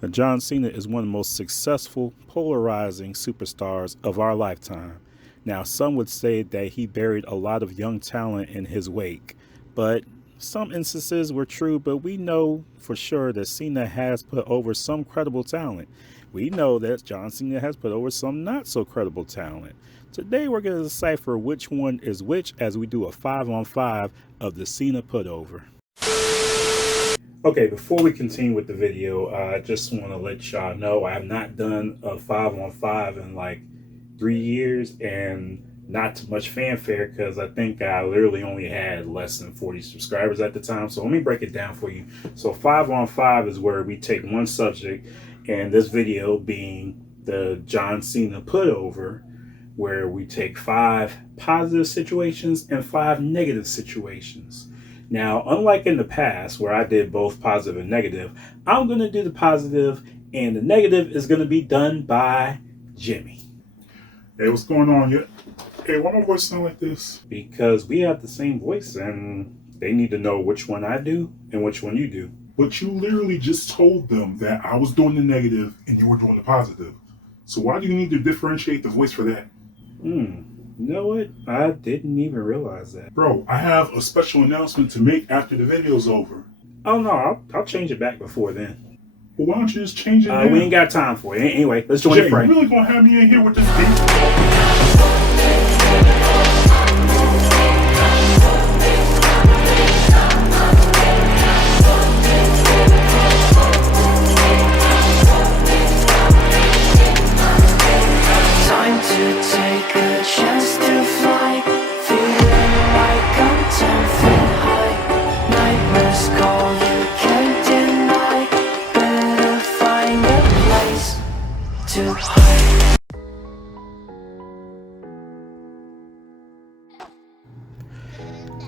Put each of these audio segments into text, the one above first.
Now, John Cena is one of the most successful, polarizing superstars of our lifetime. Now, some would say that he buried a lot of young talent in his wake, but some instances were true, but we know for sure that Cena has put over some credible talent. We know that John Cena has put over some not so credible talent. Today we're going to decipher which one is which as we do a 5-on-5 of the Cena Putover. Okay, before we continue with the video, I just want to let y'all know I have not done a 5-on-5 in like 3 years, and not too much fanfare because I think I literally only had less than 40 subscribers at the time. So let me break it down for you. So 5-on-5 is where we take one subject, and this video being the John Cena Putover, where we take 5 positive situations and 5 negative situations. Now, unlike in the past where I did both positive and negative, I'm going to do the positive, and the negative is going to be done by Jimmy. Hey, what's going on? Hey, why my voice sound like this? Because we have the same voice, and they need to know which one I do and which one you do. But you literally just told them that I was doing the negative and you were doing the positive. So why do you need to differentiate the voice for that? You know what? I didn't even realize that. Bro, I have a special announcement to make after the video's over. Oh no, I'll change it back before then. Well, why don't you just change it now? We ain't got time for it. Anyway, let's join the fray. You really gonna have me in here with this beat?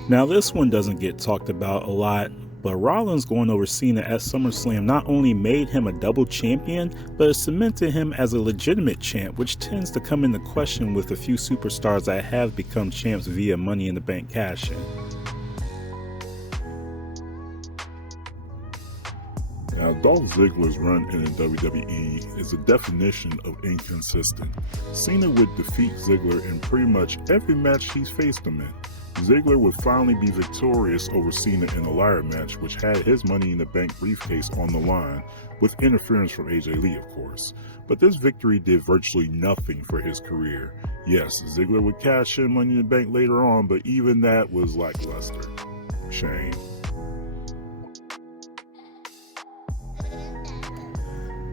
Now, this one doesn't get talked about a lot, but Rollins going over Cena at SummerSlam not only made him a double champion, but it cemented him as a legitimate champ, which tends to come into question with a few superstars that have become champs via Money in the Bank cash-in. Now, Dolph Ziggler's run in the WWE is a definition of inconsistent. Cena would defeat Ziggler in pretty much every match he's faced him in. Ziggler would finally be victorious over Cena in a ladder match, which had his Money in the Bank briefcase on the line, with interference from AJ Lee, of course. But this victory did virtually nothing for his career. Yes, Ziggler would cash in Money in the Bank later on, but even that was lackluster. Shame.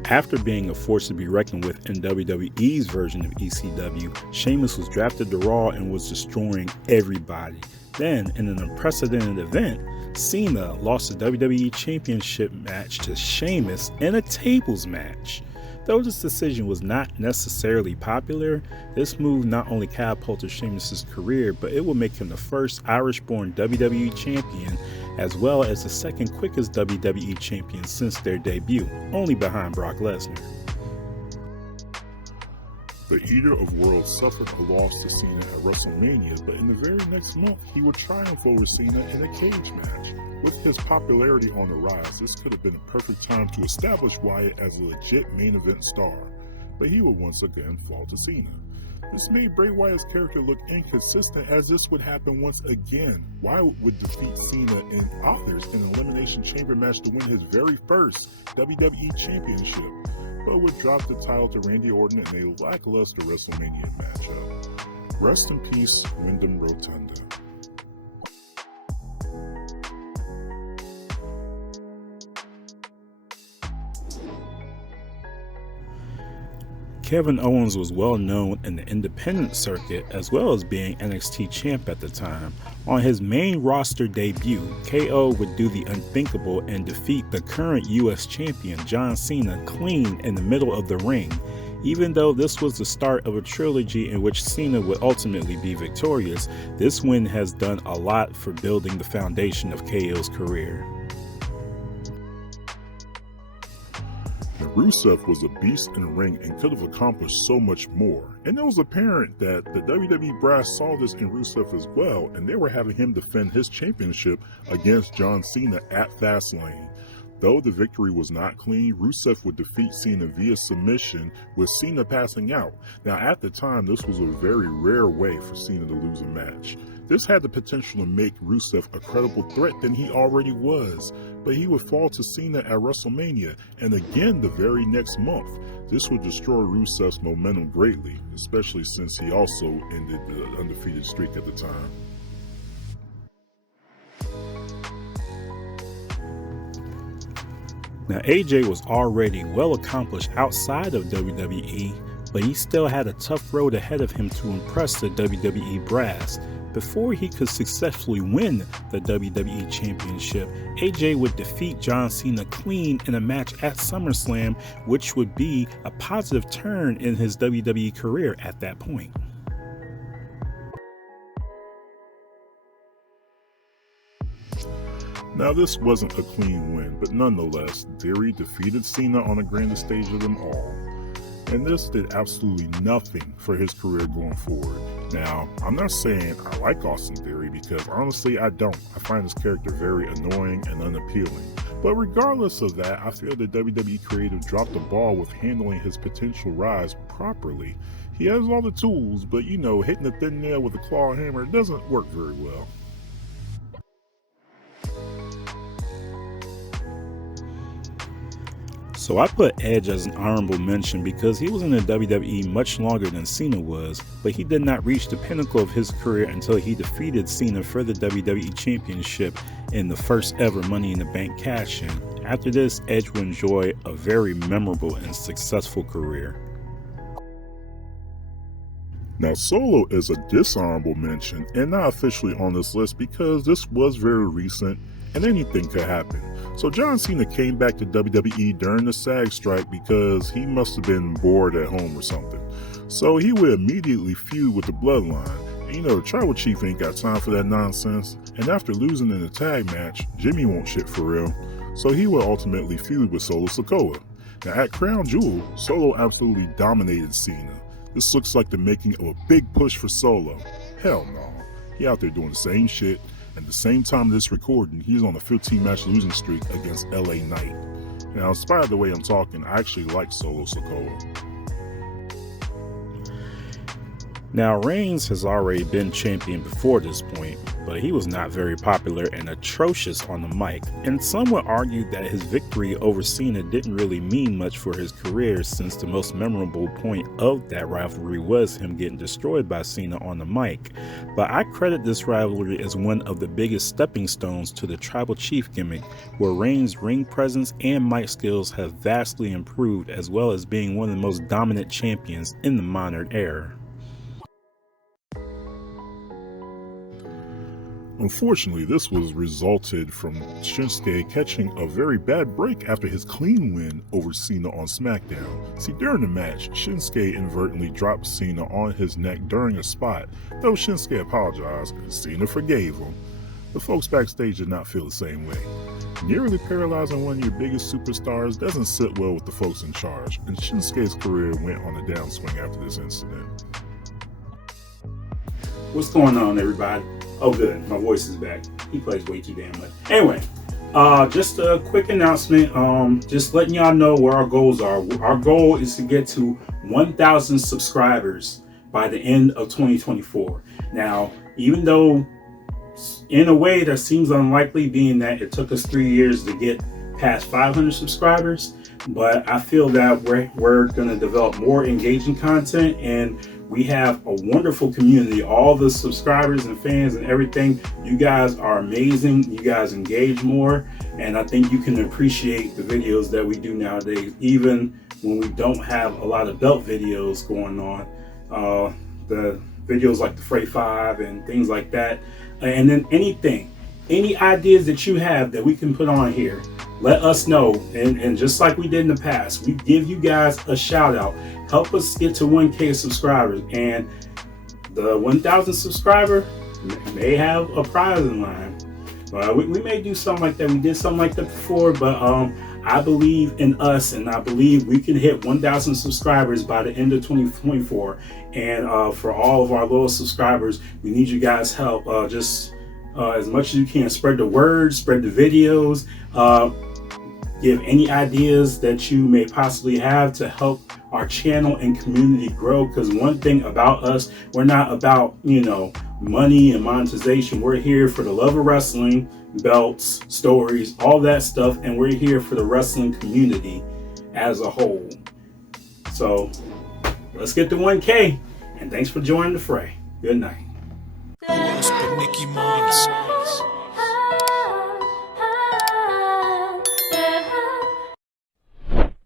After being a force to be reckoned with in WWE's version of ECW, Sheamus was drafted to Raw and was destroying everybody. Then, in an unprecedented event, Cena lost the WWE Championship match to Sheamus in a tables match. Though this decision was not necessarily popular, this move not only catapulted Sheamus' career, but it would make him the first Irish-born WWE champion, as well as the second quickest WWE champion since their debut, only behind Brock Lesnar. The Eater of Worlds suffered a loss to Cena at WrestleMania, but in the very next month, he would triumph over Cena in a cage match. With his popularity on the rise, this could have been a perfect time to establish Wyatt as a legit main event star, but he would once again fall to Cena. This made Bray Wyatt's character look inconsistent, as this would happen once again. Wyatt would defeat Cena and others in an Elimination Chamber match to win his very first WWE Championship, but would drop the title to Randy Orton in a lackluster WrestleMania matchup. Rest in peace, Wyndham Rotunda. Kevin Owens was well known in the independent circuit as well as being NXT champ at the time. On his main roster debut, KO would do the unthinkable and defeat the current US champion John Cena clean in the middle of the ring. Even though this was the start of a trilogy in which Cena would ultimately be victorious, this win has done a lot for building the foundation of KO's career. Rusev was a beast in the ring and could have accomplished so much more. And it was apparent that the WWE brass saw this in Rusev as well, and they were having him defend his championship against John Cena at Fastlane. Though the victory was not clean, Rusev would defeat Cena via submission, with Cena passing out. Now at the time, this was a very rare way for Cena to lose a match. This had the potential to make Rusev a credible threat than he already was, but he would fall to Cena at WrestleMania, and again the very next month. This would destroy Rusev's momentum greatly, especially since he also ended the undefeated streak at the time. Now AJ was already well accomplished outside of WWE, but he still had a tough road ahead of him to impress the WWE brass. Before he could successfully win the WWE Championship, AJ would defeat John Cena clean in a match at SummerSlam, which would be a positive turn in his WWE career at that point. Now this wasn't a clean win, but nonetheless, Theory defeated Cena on the grandest stage of them all. And this did absolutely nothing for his career going forward. Now, I'm not saying I like Austin Theory, because honestly I don't. I find his character very annoying and unappealing. But regardless of that, I feel the WWE creative dropped the ball with handling his potential rise properly. He has all the tools, but you know, hitting a thin nail with a claw hammer doesn't work very well. So I put Edge as an honorable mention because he was in the WWE much longer than Cena was, but he did not reach the pinnacle of his career until he defeated Cena for the WWE Championship in the first ever Money in the Bank cash-in. After this, Edge would enjoy a very memorable and successful career. Now Solo is a dishonorable mention and not officially on this list because this was very recent and anything could happen. So John Cena came back to WWE during the SAG strike because he must have been bored at home or something. So he would immediately feud with the Bloodline. And you know, the Tribal Chief ain't got time for that nonsense. And after losing in the tag match, Jimmy won't shit for real. So he would ultimately feud with Solo Sikoa. Now at Crown Jewel, Solo absolutely dominated Cena. This looks like the making of a big push for Solo. Hell no. He out there doing the same shit. At the same time of this recording, he's on a 15-match losing streak against LA Knight. Now, in spite of the way I'm talking, I actually like Solo Sikoa. Now, Reigns has already been champion before this point, but he was not very popular and atrocious on the mic, and some would argue that his victory over Cena didn't really mean much for his career, since the most memorable point of that rivalry was him getting destroyed by Cena on the mic. But I credit this rivalry as one of the biggest stepping stones to the Tribal Chief gimmick, where Reigns' ring presence and mic skills have vastly improved, as well as being one of the most dominant champions in the modern era. Unfortunately, this was resulted from Shinsuke catching a very bad break after his clean win over Cena on SmackDown. See, during the match, Shinsuke inadvertently dropped Cena on his neck during a spot. Though Shinsuke apologized, and Cena forgave him. The folks backstage did not feel the same way. Nearly paralyzing one of your biggest superstars doesn't sit well with the folks in charge, and Shinsuke's career went on a downswing after this incident. What's going on, everybody? Oh good, my voice is back. He plays way too damn much. Anyway, just a quick announcement. Just letting y'all know where our goals are. Our goal is to get to 1,000 subscribers by the end of 2024. Now, even though in a way that seems unlikely, being that it took us 3 years to get past 500 subscribers, but I feel that we're going to develop more engaging content, and we have a wonderful community. All the subscribers and fans and everything, you guys are amazing. You guys engage more, and I think you can appreciate the videos that we do nowadays, even when we don't have a lot of belt videos going on. The videos like the Freight 5 and things like that. And then any ideas that you have that we can put on here, let us know. And just like we did in the past, we give you guys a shout out. Help us get to 1K subscribers, and the 1,000 subscriber may have a prize in line. We may do something like that. We did something like that before, but I believe in us, and I believe we can hit 1,000 subscribers by the end of 2024. And for all of our loyal subscribers, we need you guys' help. Just as much as you can, spread the word, spread the videos. give any ideas that you may possibly have to help our channel and community grow. Because one thing about us, we're not about, you know, money and monetization. We're here for the love of wrestling, belts, stories, all that stuff, and we're here for the wrestling community as a whole. So let's get to 1K, and thanks for joining the fray. Good night. Mickey Mouse.